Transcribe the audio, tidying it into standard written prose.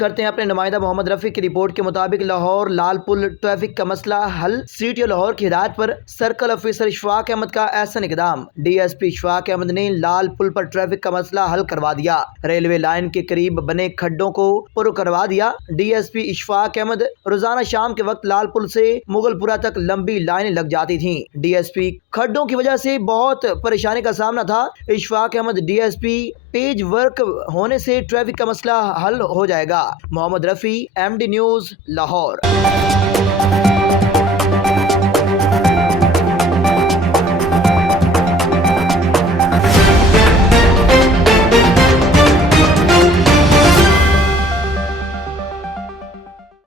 करते हैं अपने नुमाइंदा मोहम्मद रफी की रिपोर्ट के मुताबिक लाहौर लाल पुल ट्रैफिक का मसला हल। सीटीओ लाहौर की हिदायत पर सर्कल ऑफिसर इशफाक अहमद का एहसन इकदाम। डीएसपी इशफाक अहमद ने लाल पुल पर ट्रैफिक का मसला हल करवा दिया। रेलवे लाइन के करीब बने खड्डों को पुर करवा दिया। डीएसपी इशफाक अहमद रोजाना शाम के वक्त लाल पुल से मुगलपुरा तक लंबी लाइनें लग जाती थी। डीएसपी खड्डों की वजह से बहुत परेशानी का सामना था। Ishfaq Ahmad DSP page work होने से ट्रैफिक का मसला हल हो जाएगा। Mohammad Rafi, MD news, Lahore.